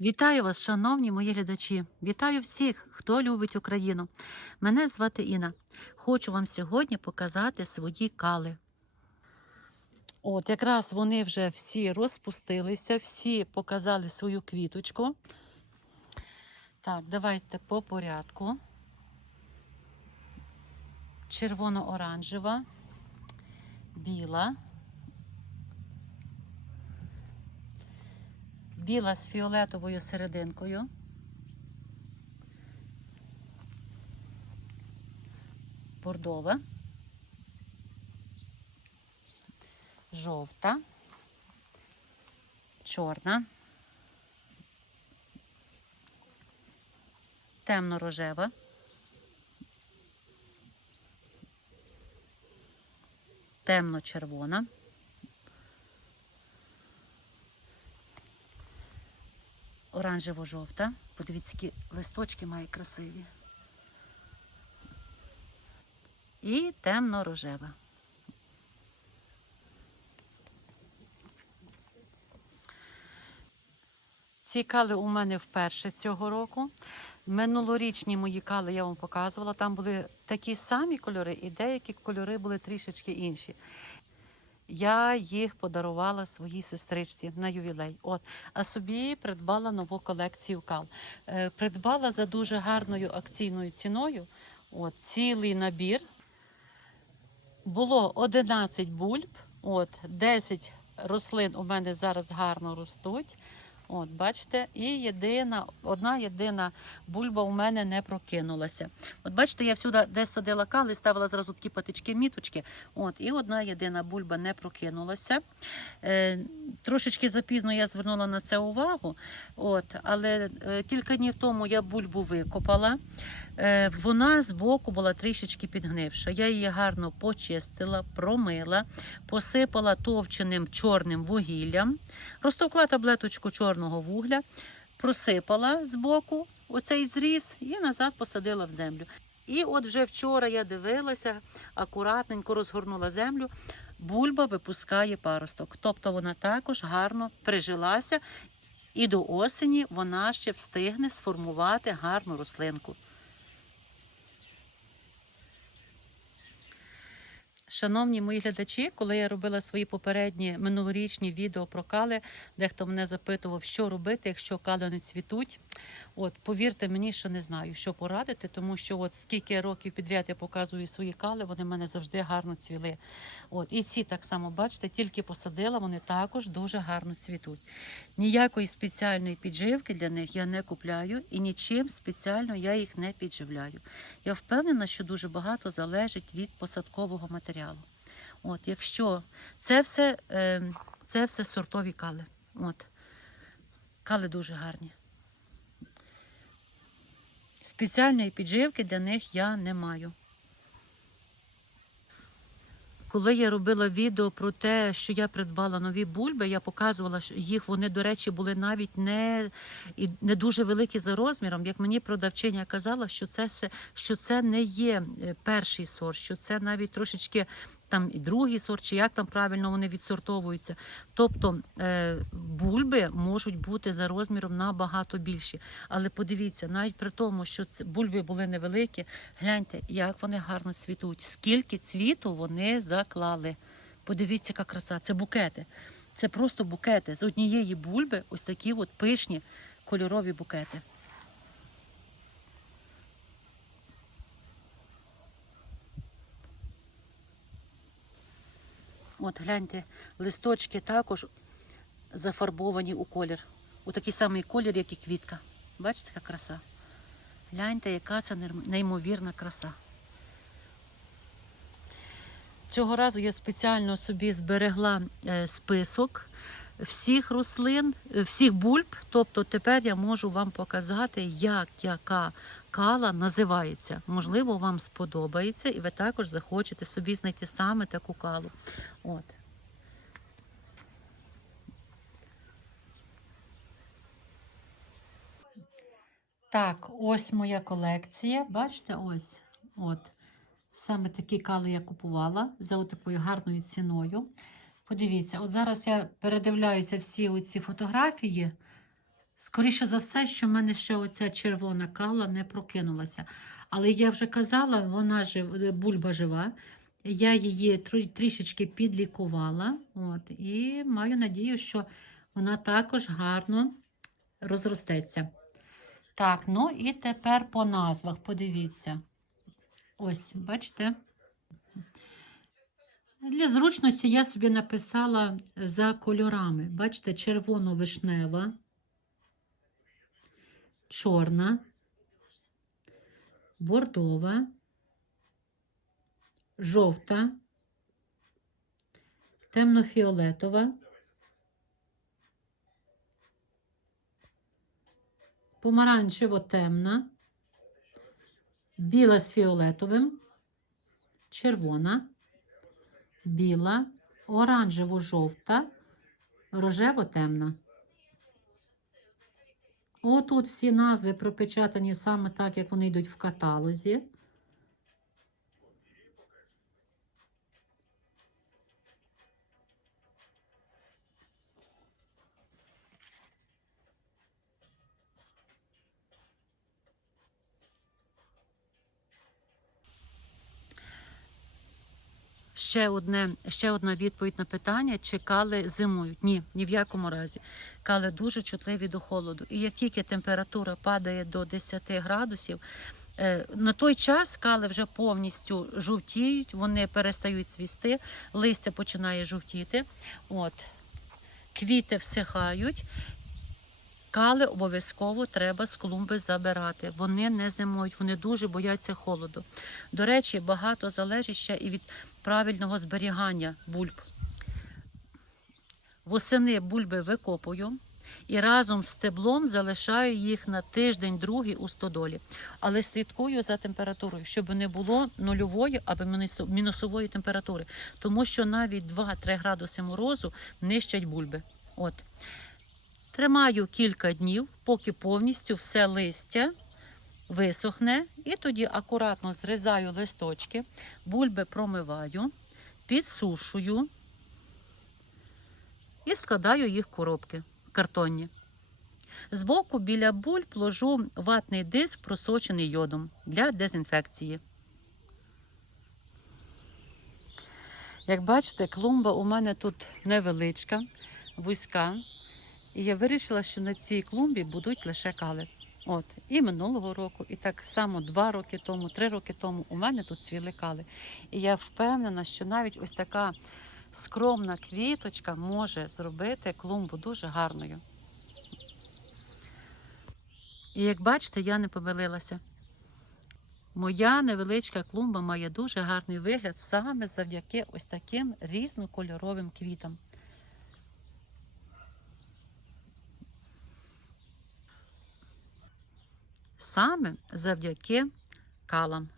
Вітаю вас, шановні мої глядачі! Вітаю всіх, хто любить Україну. Мене звати Інна. Хочу вам сьогодні показати свої кали. От, якраз вони вже всі розпустилися, всі показали свою квіточку. Так, давайте по порядку. Червоно-оранжева, біла. Біла з фіолетовою серединкою. Бордова. Жовта. Чорна. Темно-рожева. Темно-червона. Оранжево-жовта. Подивіться, які листочки має красиві. І темно-рожева. Ці кали у мене вперше цього року. Минулорічні мої кали я вам показувала. Там були такі самі кольори, і деякі кольори були трішечки інші. Я їх подарувала своїй сестричці на ювілей. От, а собі придбала нову колекцію кал. Е, придбала за дуже гарною акційною ціною. От, цілий набір. Було 11 бульб, от, 10 рослин у мене зараз гарно ростуть. От, бачите, і єдина, одна єдина бульба у мене не прокинулася. От бачите, я всюди десь садила кали, ставила зразу такі патички, міточки. От, і одна єдина бульба не прокинулася. Е, трошечки запізно я звернула на це увагу. От, але е, кілька днів тому я бульбу викопала. Е, вона збоку була трішечки підгнивша. Я її гарно почистила, промила, посипала товченим чорним вугіллям, розтовкла таблеточку чорного вугля, просипала збоку оцей зріз і назад посадила в землю. І от вже вчора я дивилася, акуратненько розгорнула землю. Бульба випускає паросток. Тобто вона також гарно прижилася, і до осені вона ще встигне сформувати гарну рослинку. Шановні мої глядачі, коли я робила свої попередні минулорічні відео про кали, дехто мене запитував, що робити, якщо кали не цвітуть. От повірте мені, що не знаю, що порадити, тому що от скільки років підряд я показую свої кали, вони в мене завжди гарно цвіли. От і ці так само, бачите, тільки посадила, вони також дуже гарно цвітуть. Ніякої спеціальної підживки для них я не купляю і нічим спеціально я їх не підживляю. Я впевнена, що дуже багато залежить від посадкового матеріалу. От, якщо це все, е, це все сортові кали. От. Кали дуже гарні. Спеціальної підживки для них я не маю. Коли я робила відео про те, що я придбала нові бульби, я показувала що їх. Вони, до речі, були навіть не, і не дуже великі за розміром. Як мені продавчиня казала, що це, що це не є е, перший сорт, що це навіть трошечки там і другий сорт, чи як там правильно вони відсортовуються. Тобто е, бульби можуть бути за розміром набагато більші. Але подивіться, навіть при тому, що бульби були невеликі, гляньте, як вони гарно цвітуть, скільки цвіту вони заклали. Подивіться, яка краса. Це букети. Це просто букети. З однієї бульби ось такі от пишні кольорові букети. От гляньте, листочки також зафарбовані у колір. У такий самий колір, як і квітка. Бачите, яка краса? Гляньте, яка це неймовірна краса. Цього разу я спеціально собі зберегла е, список всіх рослин, е, всіх бульб. Тобто тепер я можу вам показати, як яка кала називається. Можливо, вам сподобається, і ви також захочете собі знайти саме таку калу. От. Так, ось моя колекція. Бачите, ось. От. Саме такі кали я купувала за такою гарною ціною. Подивіться, от зараз я передивляюся всі оці фотографії. Скоріше за все, що в мене ще оця червона кала не прокинулася. Але я вже казала, вона жив, бульба жива. Я її трішечки підлікувала. От, і маю надію, що вона також гарно розростеться. Так, ну і тепер по назвах. Подивіться. Ось, бачите? Для зручності я собі написала за кольорами. Бачите, червоно-вишнева, чорна, бордова, жовта, темно-фіолетова, помаранчево-темна, біла з фіолетовим, червона, біла, оранжево-жовта, рожево-темна. Отут всі назви пропечатані саме так, як вони йдуть в каталозі. Ще одне, ще одна відповідь на питання: чи кали зимують? Ні, ні в якому разі. Кали дуже чутливі до холоду. І як тільки температура падає до 10 градусів, е, на той час кали вже повністю жовтіють, вони перестають свісти, листя починає жовтіти. От. Квіти всихають. Кали обов'язково треба з клумби забирати. Вони не зимують, вони дуже бояться холоду. До речі, багато залежить ще і від правильного зберігання бульб. Восени бульби викопую і разом з стеблом залишаю їх на тиждень-другий у стодолі. Але слідкую за температурою, щоб не було нульової або мінусової температури, тому що навіть 2-3 градуси морозу нищать бульби. От. Тримаю кілька днів, поки повністю все листя висохне, і тоді акуратно зрізаю листочки, бульби промиваю, підсушую і складаю їх в коробки картонні. Збоку біля бульб ложу ватний диск, просочений йодом для дезінфекції. Як бачите, клумба у мене тут невеличка, вузька. І я вирішила, що на цій клумбі будуть лише кали. От, і минулого року, і так само два роки тому, три роки тому у мене тут цвіли кали. І я впевнена, що навіть ось така скромна квіточка може зробити клумбу дуже гарною. І як бачите, я не помилилася. Моя невеличка клумба має дуже гарний вигляд саме завдяки ось таким різнокольоровим квітам. Саме завдяки калам.